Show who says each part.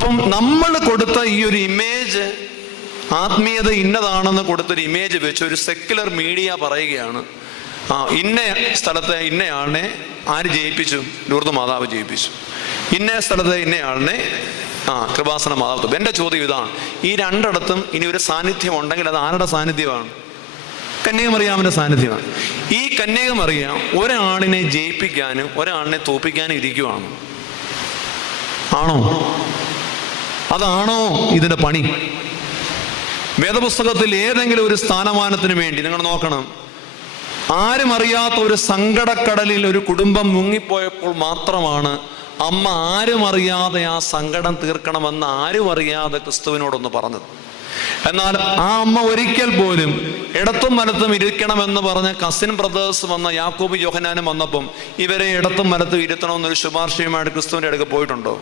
Speaker 1: അപ്പം നമ്മൾ കൊടുത്ത ഈ ഒരു ഇമേജ് ആത്മീയത ഇന്നതാണെന്ന് കൊടുത്തൊരു ഇമേജ് വെച്ച് ഒരു സെക്യുലർ മീഡിയ പറയുകയാണ്. ആ ഇന്ന സ്ഥലത്തെ ഇന്നയാളിനെ ആര് ജയിപ്പിച്ചു? ലൂർദ് മാതാവ് ജയിപ്പിച്ചു. ഇന്ന സ്ഥലത്തെ ഇന്നയാളിനെ ആ കൃപാസന മാതാവ് എന്റെ ചോദ്യം ഇതാണ്. ഈ രണ്ടിടത്തും ഇനി ഒരു സാന്നിധ്യം ഉണ്ടെങ്കിൽ അത് ആരുടെ സാന്നിധ്യമാണ്? കന്യകമറിയാമിന്റെ സാന്നിധ്യമാണ്. ഈ കന്യകമറിയാം ഒരാളിനെ ജയിപ്പിക്കാനും ഒരാളിനെ തോപ്പിക്കാനും ഇരിക്കുവാണ്. ആണോ? അതാണോ ഇതിന്റെ പണി? വേദപുസ്തകത്തിൽ ഏതെങ്കിലും ഒരു സ്ഥാനമാനത്തിന് വേണ്ടി നിങ്ങൾ നോക്കണം. ആരും അറിയാത്ത ഒരു സങ്കടക്കടലിൽ ഒരു കുടുംബം മുങ്ങിപ്പോയപ്പോൾ മാത്രമാണ് അമ്മ ആരും അറിയാതെ ആ സങ്കടം തീർക്കണമെന്ന് ആരും അറിയാതെ ക്രിസ്തുവിനോടൊന്ന് പറഞ്ഞത്. എന്നാൽ ആ അമ്മ ഒരിക്കൽ പോലും ഇടത്തും വലത്തും ഇരിക്കണമെന്ന് പറഞ്ഞ് കസിൻ ബ്രദേഴ്സ് വന്ന യാക്കോബ് യോഹനാനും വന്നപ്പം ഇവരെ ഇടത്തും വലത്തും ഇരുത്തണമെന്നൊരു ശുപാർശയുമായിട്ട് ക്രിസ്തുവിന്റെ അടുക്ക് പോയിട്ടുണ്ടോ?